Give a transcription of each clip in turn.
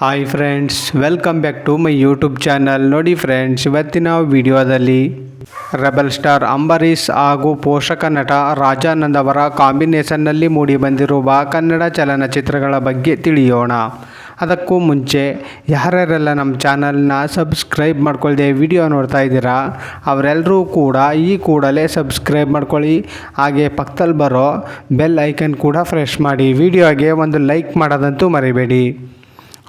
Hi friends, welcome back to my YouTube channel. ನೋಡಿ friends, ಇವತ್ತಿನ ವಿಡಿಯೋದಲ್ಲಿ ರೆಬಲ್ ಸ್ಟಾರ್ ಅಂಬರೀಷ್ ಹಾಗೂ ಪೋಷಕ ನಟ ರಾಜಾನಂದ್ ಅವರ ಕಾಂಬಿನೇಷನ್ನಲ್ಲಿ ಮೂಡಿಬಂದಿರುವ ಕನ್ನಡ ಚಲನಚಿತ್ರಗಳ ಬಗ್ಗೆ ತಿಳಿಯೋಣ. ಅದಕ್ಕೂ ಮುಂಚೆ ಯಾರ್ಯಾರೆಲ್ಲ ನಮ್ಮ ಚಾನಲ್ನ ಸಬ್ಸ್ಕ್ರೈಬ್ ಮಾಡ್ಕೊಳ್ಳದೆ ವಿಡಿಯೋ ನೋಡ್ತಾ ಇದ್ದೀರಾ ಅವರೆಲ್ಲರೂ ಕೂಡ ಈ ಕೂಡಲೇ ಸಬ್ಸ್ಕ್ರೈಬ್ ಮಾಡ್ಕೊಳ್ಳಿ. ಹಾಗೆ ಪಕ್ಕದಲ್ಲಿ ಬರೋ ಬೆಲ್ ಐಕನ್ ಕೂಡ ಪ್ರೆಸ್ ಮಾಡಿ. ವಿಡಿಯೋಗೆ ಒಂದು ಲೈಕ್ ಮಾಡೋದಂತೂ ಮರಿಬೇಡಿ.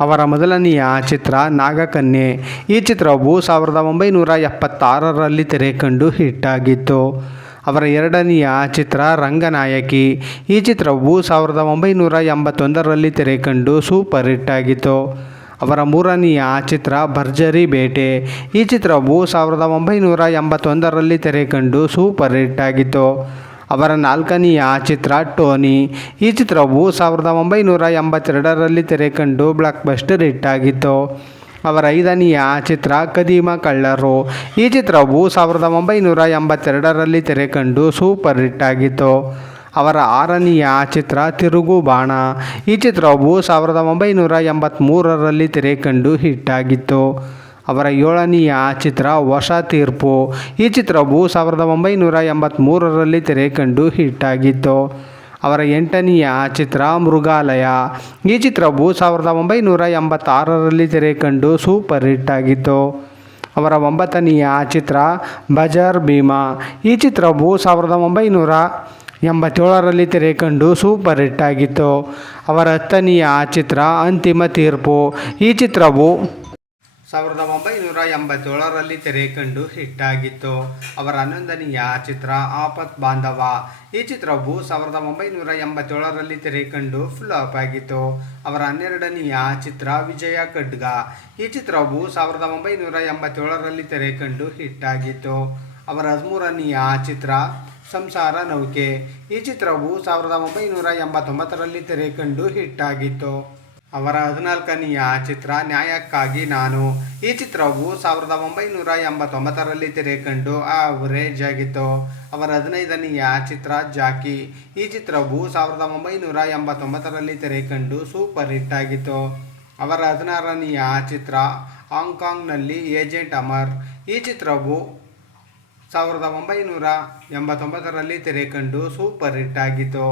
ಅವರ ಮೊದಲನೆಯ ಚಿತ್ರ ನಾಗಕನ್ಯೆ. ಈ ಚಿತ್ರವು 1976ರಲ್ಲಿ ತೆರೆ ಕಂಡು ಹಿಟ್ಟಾಗಿತ್ತು. ಅವರ ಎರಡನೆಯ ಚಿತ್ರ ರಂಗನಾಯಕಿ. ಈ ಚಿತ್ರವು 1981ರಲ್ಲಿ ತೆರೆ ಕಂಡು ಸೂಪರ್ ಹಿಟ್ ಆಗಿತ್ತು. ಅವರ ಮೂರನೆಯ ಚಿತ್ರ ಭರ್ಜರಿ ಬೇಟೆ. ಈ ಚಿತ್ರವು 1981ರಲ್ಲಿ ತೆರೆ ಕಂಡು ಸೂಪರ್ ಹಿಟ್ ಆಗಿತ್ತು. ಅವರ ನಾಲ್ಕನೆಯ ಚಿತ್ರ ಟೋನಿ. ಈ ಚಿತ್ರವು 1982ರಲ್ಲಿ ತೆರೆ ಕಂಡು ಬ್ಲಾಕ್ ಬಸ್ಟರ್ ಹಿಟ್ ಆಗಿತ್ತು. ಅವರ ಐದನೆಯ ಚಿತ್ರ ಕದೀಮ ಕಳ್ಳರು. ಈ ಚಿತ್ರವು 1982ರಲ್ಲಿ ತೆರೆ ಕಂಡು ಸೂಪರ್ ಹಿಟ್ ಆಗಿತ್ತು. ಅವರ ಆರನೆಯ ಚಿತ್ರ ತಿರುಗು ಬಾಣ. ಈ ಚಿತ್ರವು 1983ರಲ್ಲಿ ತೆರೆ ಕಂಡು ಹಿಟ್ ಆಗಿತ್ತು. ಅವರ ಏಳನೆಯ ಚಿತ್ರ ಹೊಸ ತೀರ್ಪು. ಈ ಚಿತ್ರವು 1983ರಲ್ಲಿ ತೆರೆ ಕಂಡು ಹಿಟ್ಟಾಗಿತ್ತು. ಅವರ ಎಂಟನೆಯ ಚಿತ್ರ ಮೃಗಾಲಯ. ಈ ಚಿತ್ರವು 1986ರಲ್ಲಿ ತೆರೆ ಕಂಡು ಸೂಪರ್ ಹಿಟ್ ಆಗಿತ್ತು. ಅವರ ಒಂಬತ್ತನೆಯ ಚಿತ್ರ ಬಜಾರ್ ಭೀಮಾ. ಈ ಚಿತ್ರವು 1987ರಲ್ಲಿ ತೆರೆ ಕಂಡು ಸೂಪರ್ ಹಿಟ್ ಆಗಿತ್ತು. ಅವರ ಹತ್ತನೆಯ ಚಿತ್ರ ಅಂತಿಮ ತೀರ್ಪು. ಈ ಚಿತ್ರವು 1987ರಲ್ಲಿ ತೆರೆ ಕಂಡು ಹಿಟ್ಟಾಗಿತ್ತು. ಅವರ ಹನ್ನೊಂದನೆಯ ಚಿತ್ರ ಆಪತ್ ಬಾಂಧವ. ಈ ಚಿತ್ರವು 1987ರಲ್ಲಿ ತೆರೆ ಕಂಡು ಫ್ಲಾಪ್ ಆಗಿತ್ತು. ಅವರ ಹನ್ನೆರಡನೆಯ ಚಿತ್ರ ವಿಜಯ ಖಡ್ಗ. ಈ ಚಿತ್ರವು 1987ರಲ್ಲಿ ತೆರೆ ಕಂಡು ಹಿಟ್ಟಾಗಿತ್ತು. ಅವರ 13ನೆಯ ಚಿತ್ರ ಸಂಸಾರ ನೌಕೆ. ಈ ಚಿತ್ರವು 1989ರಲ್ಲಿ ತೆರೆ ಕಂಡು ಹಿಟ್ಟಾಗಿತ್ತು. ಅವರ 14ನೆಯ ಚಿತ್ರ ನ್ಯಾಯಕ್ಕಾಗಿ ನಾನು. ಈ ಚಿತ್ರವು 1989ರಲ್ಲಿ ತೆರೆ ಕಂಡು ಆವರೇಜ್ ಆಗಿತ್ತು. ಅವರ 15ನೆಯ ಚಿತ್ರ ಜಾಕಿ. ಈ ಚಿತ್ರವು 1989ರಲ್ಲಿ ತೆರೆ ಕಂಡು ಸೂಪರ್ ಹಿಟ್ ಆಗಿತ್ತು. ಅವರ 16ನೆಯ ಚಿತ್ರ ಹಾಂಗ್ಕಾಂಗ್ನಲ್ಲಿ ಏಜೆಂಟ್ ಅಮರ್. ಈ ಚಿತ್ರವು 1989ರಲ್ಲಿ ತೆರೆ ಕಂಡು ಸೂಪರ್ ಹಿಟ್ ಆಗಿತ್ತು.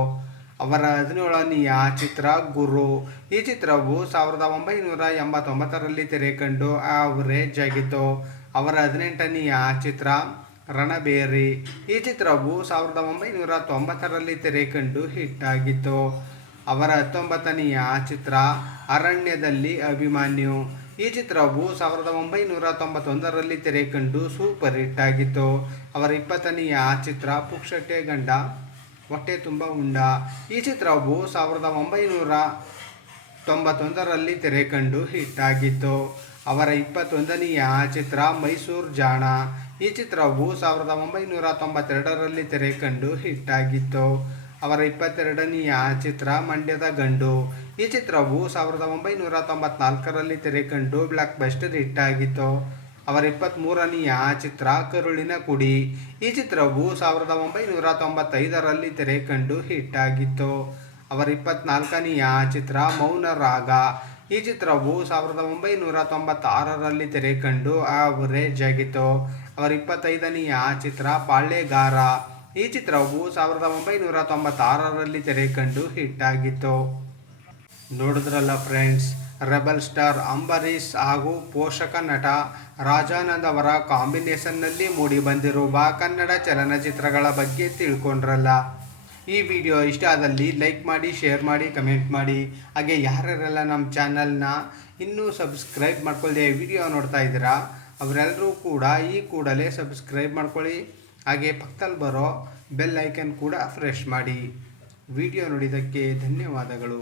ಅವರ 17ನೆಯ ಚಿತ್ರ ಗುರು. ಈ ಚಿತ್ರವು 1989ರಲ್ಲಿ ತೆರೆ ಕಂಡು ಆವರೇಜ್ ಆಗಿತ್ತು. ಅವರ 18ನೆಯ ಚಿತ್ರ ರಣಬೇರಿ. ಈ ಚಿತ್ರವು 1990ರಲ್ಲಿ ತೆರೆ ಕಂಡು ಹಿಟ್ ಆಗಿತ್ತು. ಅವರ 19ನೆಯ ಚಿತ್ರ ಅರಣ್ಯದಲ್ಲಿ ಅಭಿಮನ್ಯು. ಈ ಚಿತ್ರವು 1991ರಲ್ಲಿ ತೆರೆ ಕಂಡು ಸೂಪರ್ ಹಿಟ್ ಆಗಿತ್ತು. ಅವರ 20ನೆಯ ಚಿತ್ರ ಪುಕ್ಷಟೆ ಗಂಡ ಹೊಟ್ಟೆ ತುಂಬ ಉಂಡ. ಈ ಚಿತ್ರವು 1991ರಲ್ಲಿ ತೆರೆ ಕಂಡು ಹಿಟ್ ಆಗಿತ್ತು. ಅವರ 21ನೆಯ ಚಿತ್ರ ಮೈಸೂರು ಜಾಣ. ಈ ಚಿತ್ರವು 1992ರಲ್ಲಿ ತೆರೆ ಕಂಡು ಹಿಟ್ ಆಗಿತ್ತು. ಅವರ 22ನೆಯ ಚಿತ್ರ ಮಂಡ್ಯದ ಗಂಡು. ಈ ಚಿತ್ರವು 1994ರಲ್ಲಿ ತೆರೆ ಕಂಡು ಬ್ಲಾಕ್ ಬಸ್ಟರ್ ಹಿಟ್ ಆಗಿತ್ತು. ಅವರ 23ನೆಯ ಚಿತ್ರ ಕರುಳಿನ ಕುಡಿ. ಈ ಚಿತ್ರವು 1995ರಲ್ಲಿ ತೆರೆ ಕಂಡು ಹಿಟ್ ಆಗಿತ್ತು. ಅವರ 24ನೆಯ ಚಿತ್ರ ಮೌನ ರಾಗ. ಈ ಚಿತ್ರವು 1996ರಲ್ಲಿ ತೆರೆ ಕಂಡು ಆವರೇಜ್ ಆಗಿತ್ತು. ಅವರ 25ನೆಯ ಚಿತ್ರ ಪಾಳೆಗಾರ. ಈ ಚಿತ್ರವು 1996ರಲ್ಲಿ ತೆರೆ ಕಂಡು ಹಿಟ್ ಆಗಿತ್ತು. ನೋಡಿದ್ರಲ್ಲ ಫ್ರೆಂಡ್ಸ್, ರೆಬಲ್ ಸ್ಟಾರ್ ಅಂಬರೀಷ್ ಹಾಗೂ ಪೋಷಕ ನಟ ರಾಜಾನಂದ್ ಅವರ ಕಾಂಬಿನೇಷನ್ನಲ್ಲಿ ಮೂಡಿಬಂದಿರುವ ಕನ್ನಡ ಚಲನಚಿತ್ರಗಳ ಬಗ್ಗೆ ತಿಳ್ಕೊಂಡ್ರಲ್ಲ. ಈ ವಿಡಿಯೋ ಇಷ್ಟ ಆದಲ್ಲಿ ಲೈಕ್ ಮಾಡಿ, ಶೇರ್ ಮಾಡಿ, ಕಮೆಂಟ್ ಮಾಡಿ. ಹಾಗೆ ಯಾರ್ಯಾರೆಲ್ಲ ನಮ್ಮ ಚಾನಲ್ನ ಇನ್ನೂ ಸಬ್ಸ್ಕ್ರೈಬ್ ಮಾಡ್ಕೊಳ್ಳದೆ ವಿಡಿಯೋ ನೋಡ್ತಾ ಇದ್ದೀರಾ ಅವರೆಲ್ಲರೂ ಕೂಡ ಈ ಕೂಡಲೇ ಸಬ್ಸ್ಕ್ರೈಬ್ ಮಾಡ್ಕೊಳ್ಳಿ. ಹಾಗೆ ಪಕ್ಕದಲ್ಲಿ ಬರೋ ಬೆಲ್ ಐಕನ್ ಕೂಡ ಪ್ರೆಸ್ ಮಾಡಿ. ವಿಡಿಯೋ ನೋಡಿದ್ದಕ್ಕೆ ಧನ್ಯವಾದಗಳು.